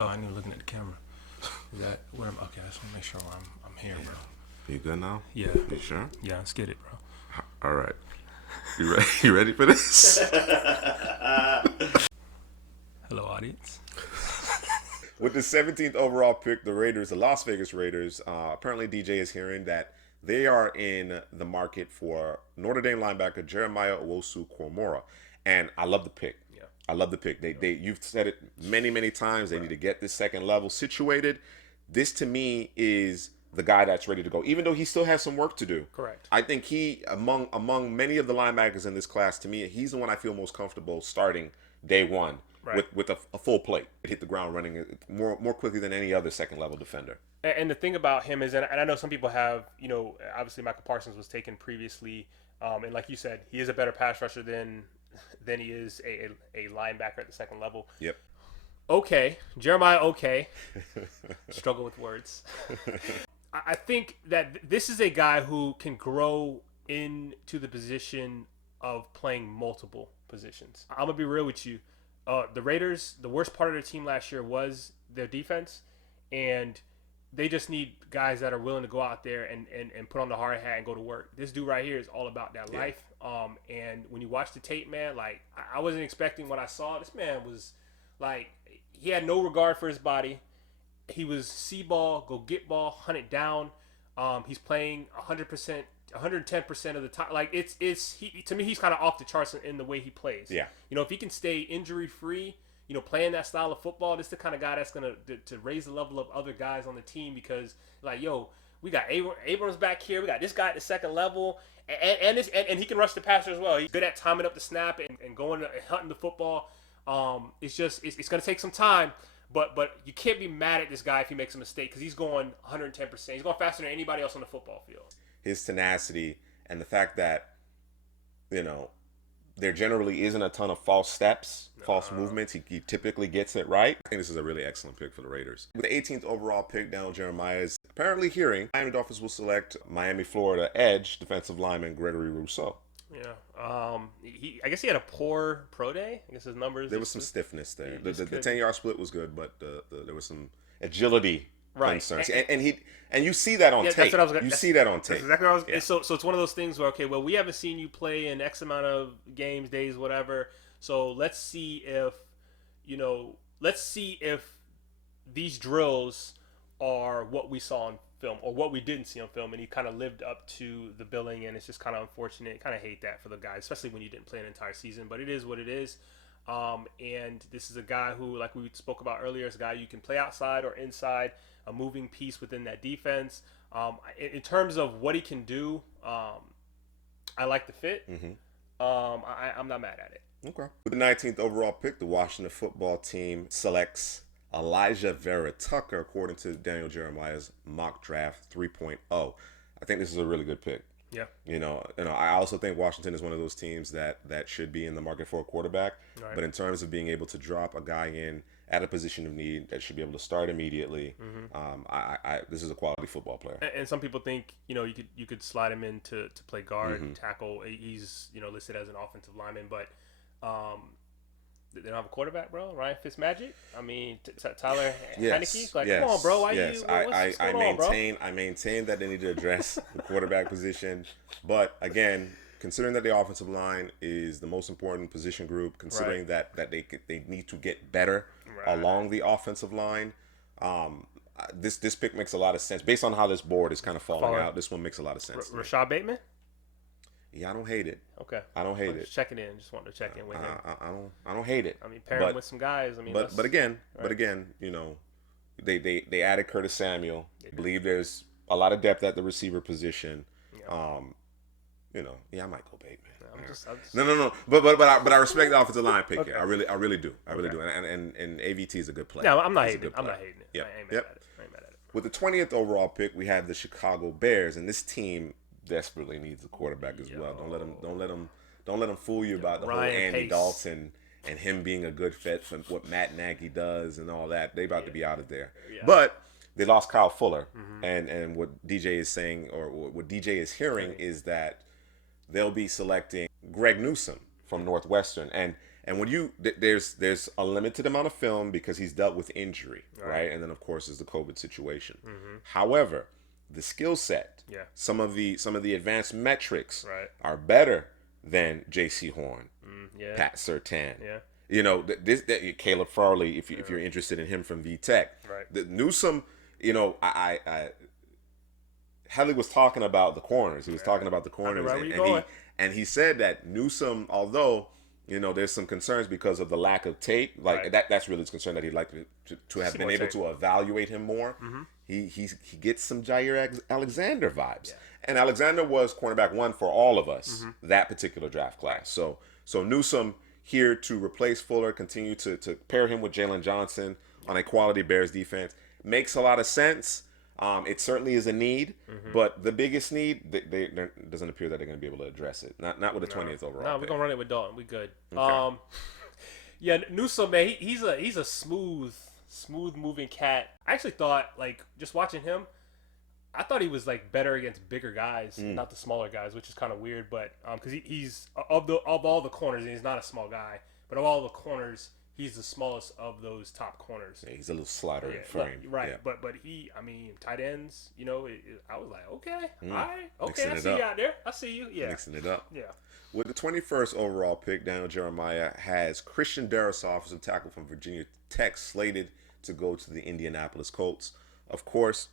Oh, I knew looking at the camera. Is that where I'm? Okay, I just want to make sure I'm here, bro. You good now? Yeah. You sure? Yeah, let's get it, bro. All right. You ready? You ready for this? Hello, audience. With the 17th overall pick, the Las Vegas Raiders, apparently DJ is hearing that they are in the market for Notre Dame linebacker Jeremiah Owusu-Koramoah. And I love the pick. Yeah. I love the pick. You've said it many times. They need to get this second level situated. This to me is the guy that's ready to go, even though he still has some work to do. Correct. I think he, among many of the linebackers in this class, to me, he's the one I feel most comfortable starting day one. Right. With a full plate. It hit the ground running more quickly than any other second level defender. And the thing about him is, and I know some people have, obviously Michael Parsons was taken previously, and like you said, he is a better pass rusher than he is a linebacker at the second level. Yep. Okay, Jeremiah. Okay, struggle with words. I think that this is a guy who can grow into the position of playing multiple positions. I'm gonna be real with you. The Raiders, the worst part of their team last year was their defense, and they just need guys that are willing to go out there and put on the hard hat and go to work. This dude right here is all about that life. And when you watch the tape, man, like I wasn't expecting what I saw. This man was like, he had no regard for his body. He was see ball, go get ball, hunt it down. He's playing 100%. 110% of the time. Like to me, he's kind of off the charts in the way he plays. Yeah. If he can stay injury free, playing that style of football, this is the kind of guy that's gonna to raise the level of other guys on the team, because we got Abrams back here, we got this guy at the second level, and he can rush the passer as well. He's good at timing up the snap and going and hunting the football. It's gonna take some time. But you can't be mad at this guy if he makes a mistake, because he's going 110%. He's going faster than anybody else on the football field. His tenacity and the fact that, there generally isn't a ton of false steps, false movements. He typically gets it right. I think this is a really excellent pick for the Raiders. With the 18th overall pick, Daniel Jeremiah is apparently hearing Miami Dolphins will select Miami, Florida edge defensive lineman Gregory Rousseau. Yeah. I guess he had a poor pro day. I guess his numbers. There was some stiffness there. The 10-yard split was good, but there was some agility concerns. And you see that on tape. That's what I was gonna, see that on tape. That's exactly what I was. Yeah. So it's one of those things where, okay, well, we haven't seen you play in X amount of games, days, whatever. So let's see if these drills are what we saw on film or what we didn't see on film. And he kind of lived up to the billing, and it's just kind of unfortunate. Kind of hate that for the guy, especially when you didn't play an entire season. But it is what it is. And this is a guy who, like we spoke about earlier, is a guy you can play outside or inside, a moving piece within that defense. In terms of what he can do, I like the fit. Mm-hmm. I'm not mad at it. Okay. With the 19th overall pick, the Washington football team selects Elijah Vera Tucker, according to Daniel Jeremiah's mock draft 3.0. I think this is a really good pick. Yeah. I also think Washington is one of those teams that should be in the market for a quarterback. Right. But in terms of being able to drop a guy in at a position of need that should be able to start immediately, this is a quality football player. And some people think you could slide him in to play guard, tackle. He's listed as an offensive lineman, but they don't have a quarterback, bro. Ryan Fitzmagic. I mean, Tyler Heinicke. Come on, bro. What's going on, I maintain that they need to address the quarterback position. But again, considering that the offensive line is the most important position group, considering that they need to get better along the offensive line, this pick makes a lot of sense based on how this board is kind of falling out. This one makes a lot of sense. Rashad Bateman. Yeah, I don't hate it. Okay. I don't hate it. Just checking in. Just wanted to check in with him. I don't hate it. I mean, pair him with some guys. I mean, but again, they added Curtis Samuel. I believe there's a lot of depth at the receiver position. Yeah. I might go Bateman. No. But I respect the offensive line pick here. I really do. I really do. And AVT is a good player. No, I'm not hating it. I'm not hating it. Yeah. I ain't mad at it. With the 20th overall pick, we have the Chicago Bears, and this team desperately needs a quarterback as well. Don't let them fool you about the whole Andy Dalton and him being a good fit for what Matt Nagy does and all that. They about to be out of there. Yeah. But they lost Kyle Fuller, and what DJ is saying, or what DJ is hearing, is that they'll be selecting Greg Newsome from Northwestern, and And when there's a limited amount of film because he's dealt with injury, right? And then of course is the COVID situation. However, the skill set, some of the advanced metrics are better than J.C. Horn, Pat Surtain. You know, Caleb Farley, if you're interested in him from VTech. The Newsome, you know, Helly was talking about the corners. He was talking about the corners, and he said that Newsome, although, you know, there's some concerns because of the lack of tape, like that's really his concern, that he'd like to have been able to evaluate him more. He gets some Jair Alexander vibes, and Alexander was cornerback 1 for all of us that particular draft class. So Newsome here to replace Fuller, continue to pair him with Jalen Johnson on a quality Bears defense makes a lot of sense. It certainly is a need, but the biggest need, they doesn't appear that they're going to be able to address it. Not with the 20th overall. No, we're going to run it with Dalton. We good. Okay. Yeah, Newsome, man, he's a smooth moving cat. I actually thought, like, just watching him, I thought he was like better against bigger guys, not the smaller guys, which is kind of weird. But because he's of all the corners, and he's not a small guy, but of all the corners, he's the smallest of those top corners. Yeah, he's a little slighter in frame. Right. Yeah. But tight ends, you know, I was like, okay, all right, okay, I see you out there. I see you. Yeah. Mixing it up. Yeah. With the 21st overall pick, Daniel Jeremiah has Christian Darrisaw, offensive tackle from Virginia Tech, slated to go to the Indianapolis Colts. Of course,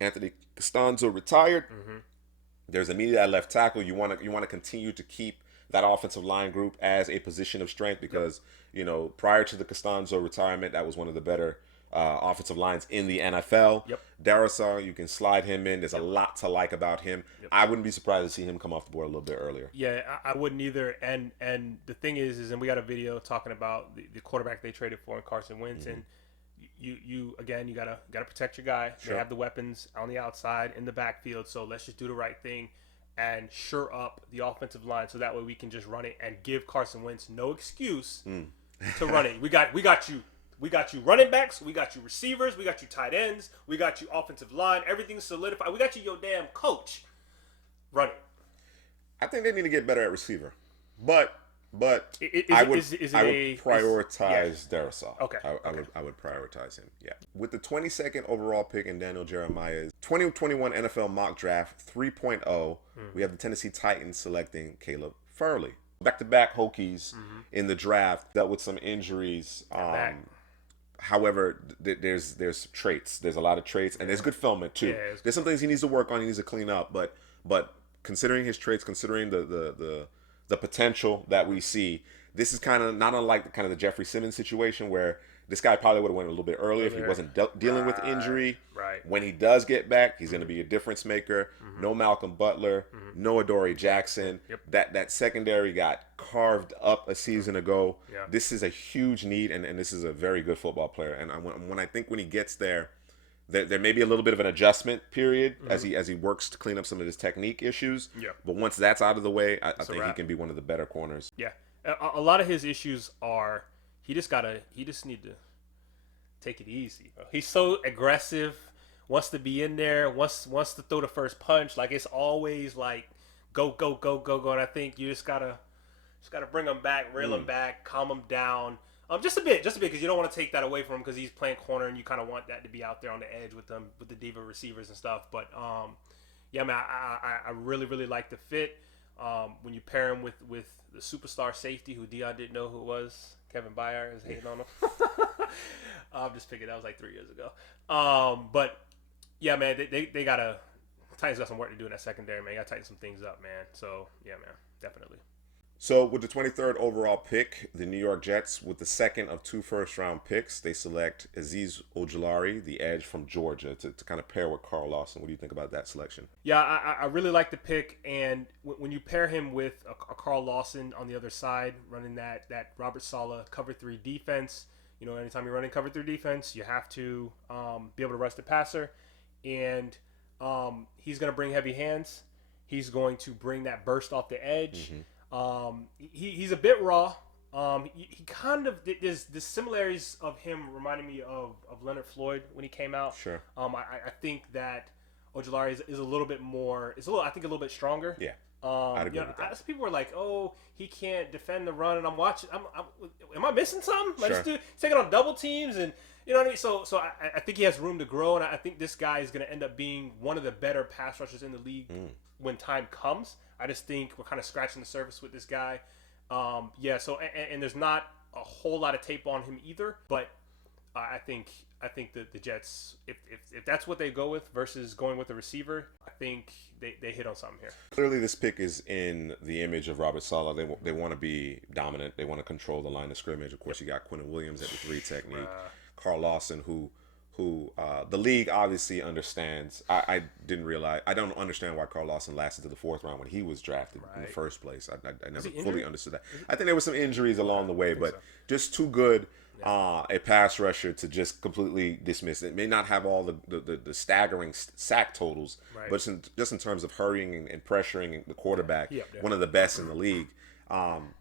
Anthony Costanzo retired. There's a need at left tackle. You want to continue to keep that offensive line group as a position of strength because, you know, prior to the Costanzo retirement, that was one of the better offensive lines in the NFL. Darrisaw, you can slide him in. There's a lot to like about him. I wouldn't be surprised to see him come off the board a little bit earlier. Yeah, I wouldn't either. And the thing is, and we got a video talking about the quarterback they traded for, Carson Wentz, and you again, you gotta protect your guy. They have the weapons on the outside in the backfield, so let's just do the right thing and shore up the offensive line so that way we can just run it and give Carson Wentz no excuse to run it. We got you. We got you running backs. We got you receivers. We got you tight ends. We got you offensive line. Everything's solidified. We got you your damn coach. Run it. I think they need to get better at receiver, but I would prioritize Darrisaw. Okay. I would prioritize him. Yeah. With the 22nd overall pick in Daniel Jeremiah's 2021 NFL mock draft 3.0, we have the Tennessee Titans selecting Caleb Farley. Back-to-back Hokies in the draft, dealt with some injuries. However, there's traits. There's a lot of traits, and there's good fulfillment too. There's some things he needs to work on. He needs to clean up, but considering his traits, considering the potential that we see, this is kind of not unlike kind of the Jeffrey Simmons situation where this guy probably would have went a little bit earlier if he wasn't dealing with injury. When he does get back, he's going to be a difference maker. No Malcolm Butler, no Adoree Jackson. That secondary got carved up a season ago. This is a huge need, and this is a very good football player. And when he gets there, there may be a little bit of an adjustment period as he works to clean up some of his technique issues. But once that's out of the way, I think he can be one of the better corners. A lot of his issues are he just need to take it easy, bro. He's so aggressive, wants to be in there, wants to throw the first punch. Like, it's always like go. And I think you just gotta bring him back, reel him back, calm him down. Just a bit, because you don't want to take that away from him because he's playing corner and you kind of want that to be out there on the edge with the diva receivers and stuff. But yeah, man, I really, really like the fit. When you pair him with the superstar safety who Dion didn't know who it was, Kevin Byard is hating on him. I'm just picking. That was like 3 years ago. But yeah, man, they gotta Titans got some work to do in that secondary, man. You gotta tighten some things up, man. So yeah, man, definitely. So with the 23rd overall pick, the New York Jets, with the second of 2 first-round picks, they select Azeez Ojulari, the edge from Georgia, to kind of pair with Carl Lawson. What do you think about that selection? Yeah, I really like the pick, and when you pair him with a Carl Lawson on the other side, running that Robert Saleh cover 3 defense, you know, anytime you're running cover 3 defense, you have to be able to rush the passer, and he's going to bring heavy hands. He's going to bring that burst off the edge. He's a bit raw. He kind of there's the similarities of him reminding me of Leonard Floyd when he came out. Sure. I think that Ojulari is a little bit more. I think a little bit stronger. Yeah. I'd agree with that. People were like, "Oh, he can't defend the run," and I'm watching. Am I missing something? Sure. Like, this dude taking on double teams, and you know what I mean. So I think he has room to grow, and I think this guy is going to end up being one of the better pass rushers in the league when time comes. I just think we're kind of scratching the surface with this guy. So there's not a whole lot of tape on him either, but I think that the Jets, if that's what they go with versus going with the receiver, I think they hit on something here. Clearly, this pick is in the image of Robert Saleh. They want to be dominant. They want to control the line of scrimmage. Of course, you got Quentin Williams at the 3 technique, Carl Lawson, who the league obviously understands. I didn't realize. I don't understand why Carl Lawson lasted to the 4th round when he was drafted in the first place. I never fully understood that. I think there were some injuries along the way, but just too good. A pass rusher to just completely dismiss it. It may not have all the staggering sack totals, but just in terms of hurrying and pressuring the quarterback, one of the best in the league.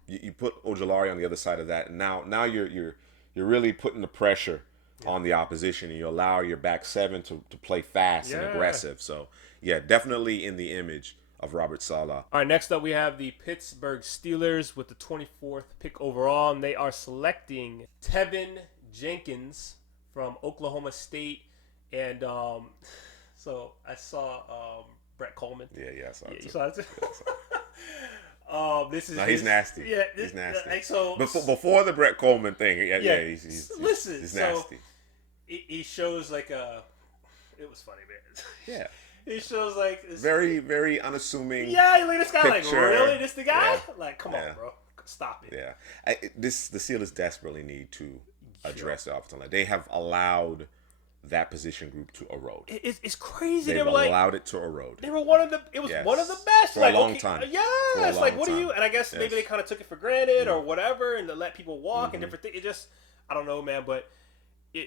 You put Ojulari on the other side of that, and now you're really putting the pressure on the opposition, and you allow your back 7 to play fast and aggressive. So definitely in the image of Robert Saleh. All right, next up we have the Pittsburgh Steelers with the 24th pick overall, and they are selecting Tevin Jenkins from Oklahoma State. And so I saw Brett Coleman. Yeah, I saw it too. You saw it too? This is he's nasty. Yeah, he's nasty. So before the Brett Coleman thing, he's nasty. So he shows like it was funny, man. Yeah. He shows like this very, very unassuming. Yeah, you look at this guy picture. like, really? This the guy? Yeah. Like, come on, bro, stop it. Yeah, the Steelers desperately need to address the offensive line. They have allowed that position group to erode. It's crazy. They've they were allowed it to erode. They were one of the. It was one of the best for a long time. Yeah, it's like what do you? And I guess maybe they kind of took it for granted or whatever, and to let people walk and different things. It just, I don't know, man, but.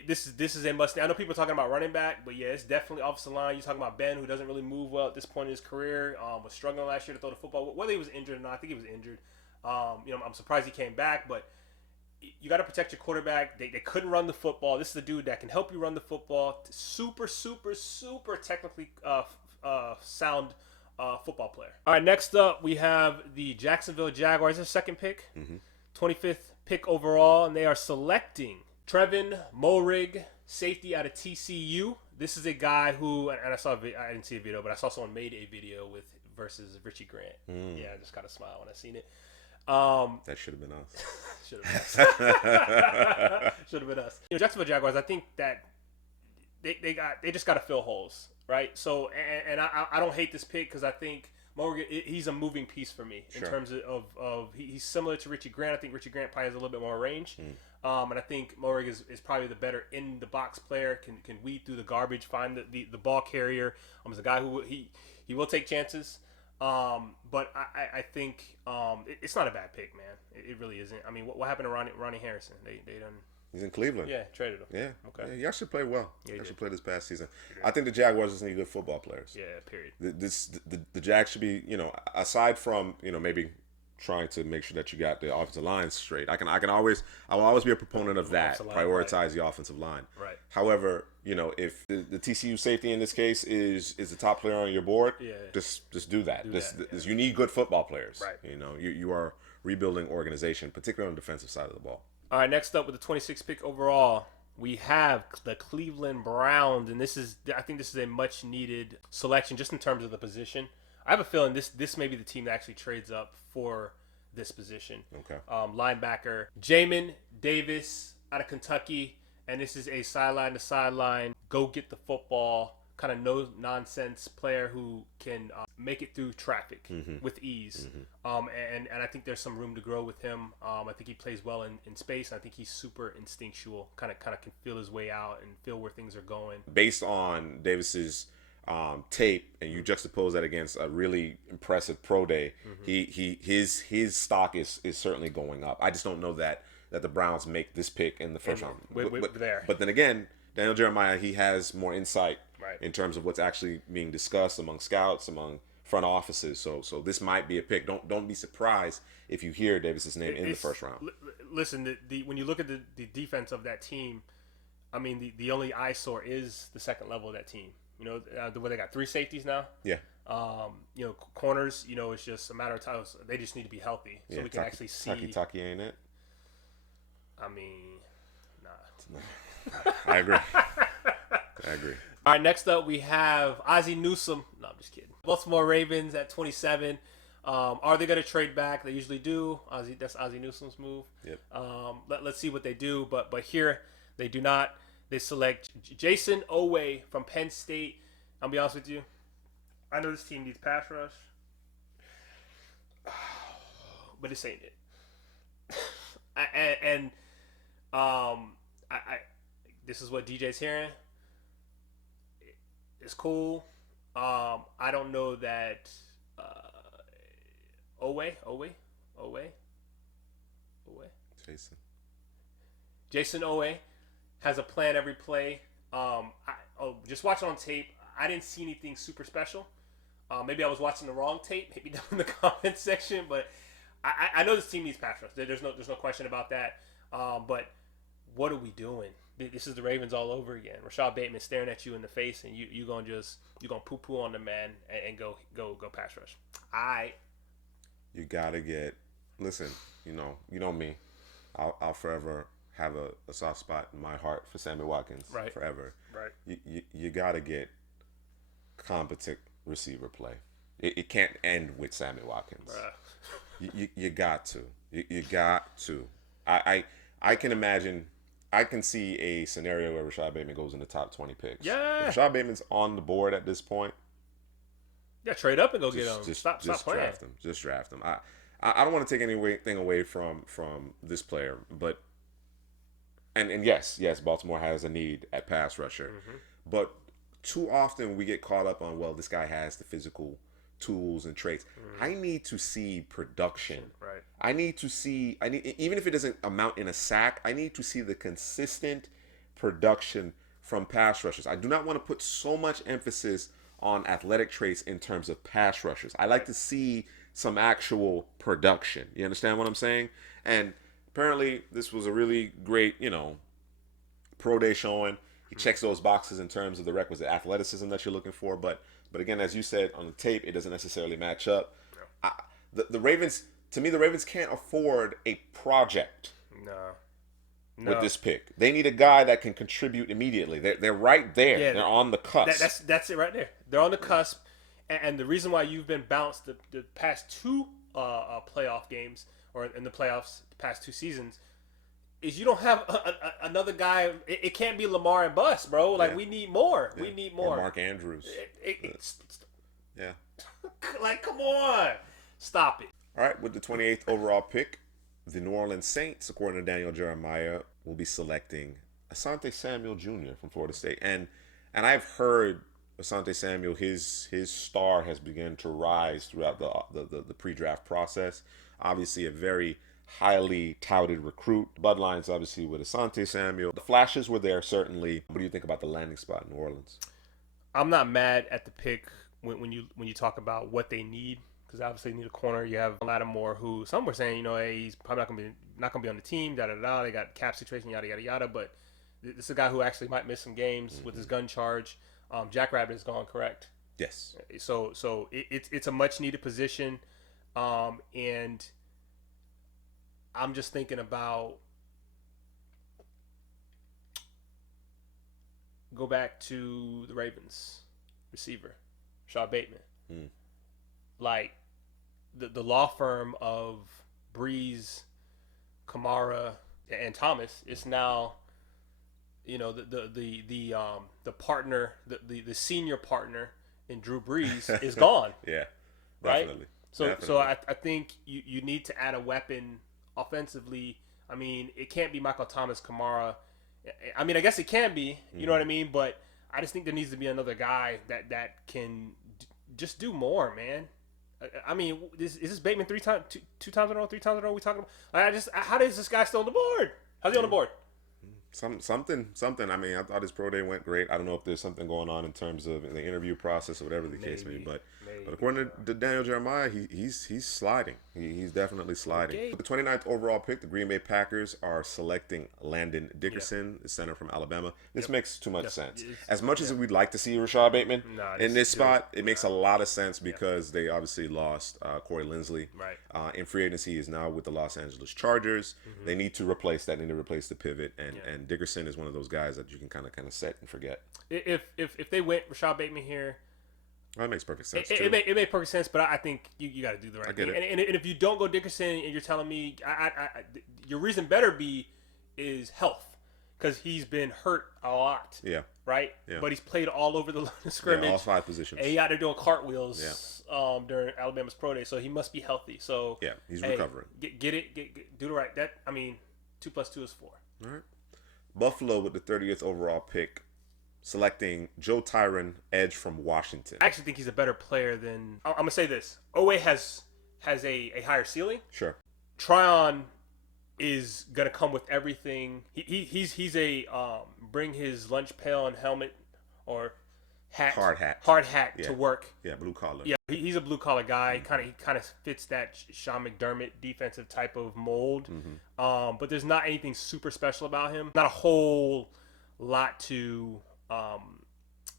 This is a must. I know people are talking about running back, but it's definitely offensive line. You're talking about Ben, who doesn't really move well at this point in his career. Was struggling last year to throw the football. Whether he was injured or not, I think he was injured. I'm surprised he came back, but you got to protect your quarterback. They couldn't run the football. This is the dude that can help you run the football. Super, super, super technically sound football player. All right, next up we have the Jacksonville Jaguars. Their second pick, 25th pick overall, and they are selecting Trevin Moehrig, safety out of TCU. This is a guy who, and I didn't see a video, but I saw someone made a video versus Richie Grant. Yeah, I just got a smile when I seen it. That should have been us. Should have been us. Jacksonville Jaguars, I think that they just got to fill holes, right? So, and I don't hate this pick because I think Moehrig, he's a moving piece for me in terms of he's similar to Richie Grant. I think Richie Grant probably has a little bit more range. And I think Moehrig is probably the better in the box player, can weed through the garbage, find the ball carrier. He's a guy who he will take chances. But I think it's not a bad pick, man. It really isn't. I mean, what happened to Ronnie Harrison? They done. He's in Cleveland. Yeah, traded him. Yeah. Okay. Yeah, y'all should play well. Yeah, y'all should play this past season. I think the Jaguars just need good football players. Yeah, period. The Jags should be, aside from, maybe trying to make sure that you got the offensive line straight. I will always be a proponent of that. Prioritize the offensive line. Right. However, if the TCU safety in this case is the top player on your board, just do that. You need good football players. Right. You are a rebuilding organization, particularly on the defensive side of the ball. All right, next up with the 26th pick overall, we have the Cleveland Browns, and I think this is a much needed selection just in terms of the position. I have a feeling this may be the team that actually trades up for this position. Okay. Linebacker Jamin Davis out of Kentucky, and this is a sideline to sideline, go get the football, kind of no nonsense player who can make it through traffic with ease. And I think there's some room to grow with him. I think he plays well in space. I think he's super instinctual, kind of can feel his way out and feel where things are going. Based on Davis's tape, and you juxtapose that against a really impressive pro day, his stock is certainly going up. I just don't know that the Browns make this pick in the first round. But then again, Daniel Jeremiah, he has more insight in terms of what's actually being discussed among scouts, among front offices. So this might be a pick. Don't be surprised if you hear Davis's name in the first round. Listen, when you look at the defense of that team, I mean the only eyesore is the second level of that team. Where they got 3 safeties now. Yeah. Corners, it's just a matter of time. They just need to be healthy so we can actually see. Taki ain't it? I mean, nah. I agree. All right, next up we have Ozzie Newsome. No, I'm just kidding. Baltimore Ravens at 27. Are they going to trade back? They usually do. That's Ozzie Newsome's move. Yep. Let's see what they do. But here they do not. They select Jason Oway from Penn State. I'll be honest with you. I know this team needs pass rush, but this ain't it. This is what DJ's hearing. It's cool. I don't know that Oway. Jason Oway has a plan every play. Just watching on tape, I didn't see anything super special. Maybe I was watching the wrong tape. Maybe down in the comments section, but I know this team needs pass rush. There's no question about that. But what are we doing? This is the Ravens all over again. Rashad Bateman staring at you in the face, and you're gonna poo poo on the man and go pass rush. You gotta get. Listen, you know me. I'll forever have a soft spot in my heart for Sammy Watkins. Right. Forever. Right. You gotta get competent receiver play. It can't end with Sammy Watkins. You got to. You got to. I can imagine. I can see a scenario where Rashad Bateman goes in the top 20 picks. Yeah. If Rashad Bateman's on the board at this point. Yeah, trade up and go get him. Stop playing. Draft him. Just draft him. I don't want to take anything away from this player, but and yes, Baltimore has a need at pass rusher, but too often we get caught up on, well, this guy has the physical tools and traits. I need to see production. Right. I need even if it doesn't amount in a sack, I need to see the consistent production from pass rushers. I do not want to put so much emphasis on athletic traits in terms of pass rushers. I like to see some actual production. You understand what I'm saying? And apparently this was a really great, pro day showing. He checks those boxes in terms of the requisite athleticism that you're looking for, but again, as you said, on the tape, it doesn't necessarily match up. No. The Ravens, to me, the Ravens can't afford a project. No. With this pick. They need a guy that can contribute immediately. They're right there. Yeah, they're on the cusp. That's it right there. They're on the cusp. And the reason why you've been bounced the past two playoff games, or in the playoffs, the past two seasons, is you don't have another guy. It can't be Lamar and bust, bro. Like, we need more. Yeah. We need more. Or Mark Andrews. Yeah. Like, come on. Stop it. All right, with the 28th overall pick, the New Orleans Saints, according to Daniel Jeremiah, will be selecting Ahsante Samuel Jr. from Florida State. And I've heard Ahsante Samuel, his star has begun to rise throughout the pre-draft process. Obviously, a very highly touted recruit. Bloodlines, obviously, with Ahsante Samuel. The flashes were there, certainly. What do you think about the landing spot in New Orleans? I'm not mad at the pick when you talk about what they need, because obviously they need a corner. You have Lattimore, who some were saying, hey, he's probably not gonna be on the team. They got cap situation, yada yada yada. But this is a guy who actually might miss some games with his gun charge. Jackrabbit is gone, correct? Yes. So it's a much needed position, and I'm just thinking about, go back to the Ravens receiver, Rashad Bateman. Like the law firm of Breeze, Kamara, and Thomas is now, the partner, the senior partner in Drew Brees is gone. Yeah, definitely. Right? So I think you need to add a weapon offensively. I mean, it can't be Michael Thomas, Kamara. I mean, I guess it can be. You know what I mean? But I just think there needs to be another guy that can just do more, man. I mean, is this Bateman two times in a row, 3 times in a row we talking about? How is this guy still on the board? How's he on the board? Something. I mean, I thought his pro day went great. I don't know if there's something going on in terms of the interview process or whatever the case may be, but according to Daniel Jeremiah, he's sliding. He's definitely sliding. Okay. With the 29th overall pick, the Green Bay Packers are selecting Landon Dickerson, the center from Alabama. This makes too much sense. As much as we'd like to see Rashad Bateman in this spot, it makes a lot of sense because they obviously lost Corey Linsley. Right. In free agency, is now with the Los Angeles Chargers. They need to replace that. They need to replace the pivot, and Dickerson is one of those guys that you can kind of set and forget. If they went Rashad Bateman here, that makes perfect sense. It made perfect sense, but I think you got to do the right thing. And if you don't go Dickerson, and you're telling me, your reason better is health, because he's been hurt a lot. Yeah. Right. Yeah. But he's played all over the line of scrimmage. Yeah, all 5 positions. And he out there doing cartwheels during Alabama's pro day, so he must be healthy. So yeah, he's recovering. Get it. Do the right. 2 + 2 is 4. All right. Buffalo with the 30th overall pick, selecting Joe Tyron, edge from Washington. I actually think he's a better player than. I'm gonna say this. Oway has a higher ceiling. Sure. Tryon is gonna come with everything. He's a bring his lunch pail and helmet or hat, hard hat to work. Yeah, blue collar. Yeah, he's a blue collar guy. He kind of fits that Sean McDermott defensive type of mold. But there's not anything super special about him. Not a whole lot to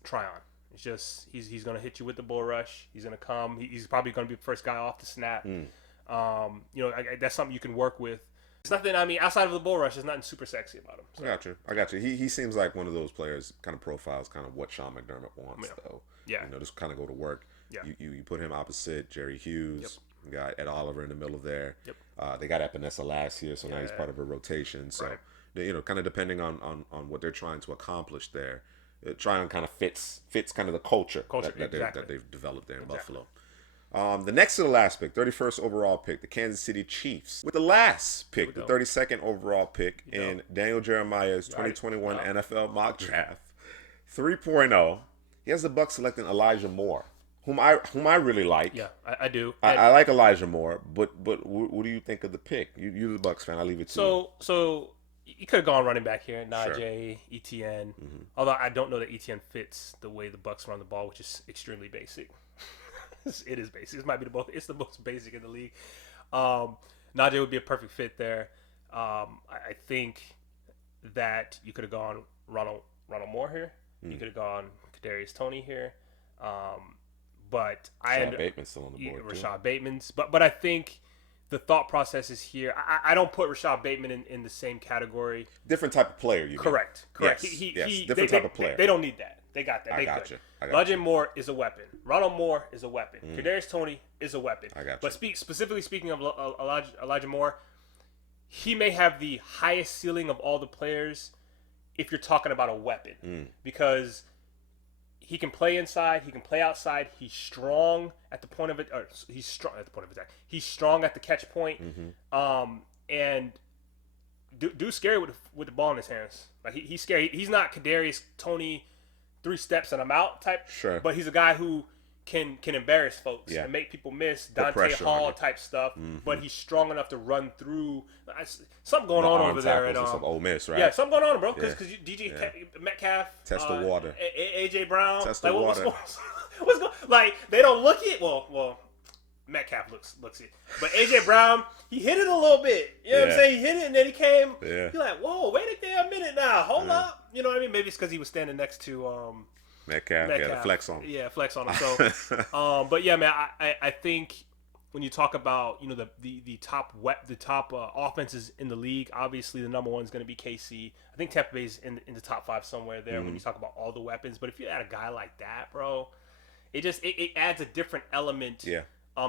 try on. It's just he's gonna hit you with the bull rush. He's gonna come. He's probably gonna be the first guy off the snap. That's something you can work with. It's nothing. I mean, outside of the bull rush, there's nothing super sexy about him. So. I got you. He seems like one of those players, kind of profiles, kind of what Sean McDermott wants, though. Yeah. Just kind of go to work. Yeah. You put him opposite Jerry Hughes. Yep. You got Ed Oliver in the middle there. Yep. They got Epinesa last year, so now he's part of a rotation. So, kind of depending on what they're trying to accomplish there, Tryon kind of fits kind of the culture that they've developed there in Buffalo. The next to the last pick, 31st overall pick, the Kansas City Chiefs. With the last pick, the 32nd overall pick in Daniel Jeremiah's 2021 NFL mock draft, 3.0, he has the Bucs selecting Elijah Moore, whom I really like. Yeah, I do. I like Elijah Moore, but what do you think of the pick? You're the Bucs fan. I leave it to you. So you could have gone running back here, Najee, Etienne. Although I don't know that Etienne fits the way the Bucs run the ball, which is extremely basic. It is basic. It might be it's the most basic in the league. Najee would be a perfect fit there. I think that you could have gone Ronald Moore here. You could have gone Kadarius Toney here. But Rashad Bateman's still on the board. Rashad Bateman's, but I think the thought process is here. I don't put Rashad Bateman in the same category. Different type of player, you mean? Correct. Yes. Different type of player. They don't need that. They got that. I got you. Elijah Moore is a weapon. Ronald Moore is a weapon. Kadarius Toney is a weapon. I got you. But specifically speaking of Elijah Moore, he may have the highest ceiling of all the players if you're talking about a weapon. Because he can play inside, he can play outside, he's strong at the point of it, or he's strong at the point of attack. He's strong at the catch point. And dude's scary with the ball in his hands. Like he's scary. He's not Kadarius Toney 3 steps and I'm out type. Sure. But he's a guy who can embarrass folks and make people miss Dante Hall type stuff. But he's strong enough to run through. Something going on over there at Ole Miss, right? Yeah, something going on, bro. Because DJ Metcalf, test the water. AJ Brown, test the water. What's going? Like they don't look it. Well. Metcalf looks it. But AJ Brown, he hit it a little bit. You know what I'm saying? He hit it and then he came. You're like, whoa, wait a damn minute now. Hold up. You know what I mean? Maybe it's because he was standing next to Metcalf. Yeah, flex on him. Yeah, flex on him. So, but yeah, man, I think when you talk about the top offenses in the league, obviously the number one is going to be KC. I think Tampa Bay's in the top 5 somewhere there when you talk about all the weapons. But if you add a guy like that, bro, it adds a different element.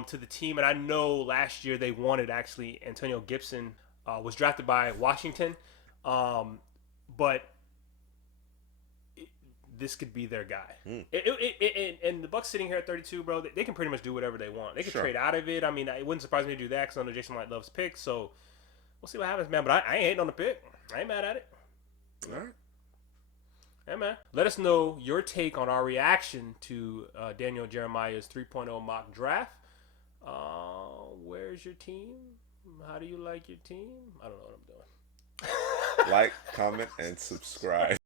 To the team. And I know last year they wanted actually Antonio Gibson was drafted by Washington, but this could be their guy. And the Bucs sitting here at 32, bro, they can pretty much do whatever they want. They can trade out of it. I mean, it wouldn't surprise me to do that because I know Jason White loves picks, so we'll see what happens, man. But I ain't hating on the pick. I ain't mad at it. All right. Yeah, man. Let us know your take on our reaction to Daniel Jeremiah's 3.0 mock draft. Where's your team? How do you like your team? I don't know what I'm doing. Like, comment, and subscribe.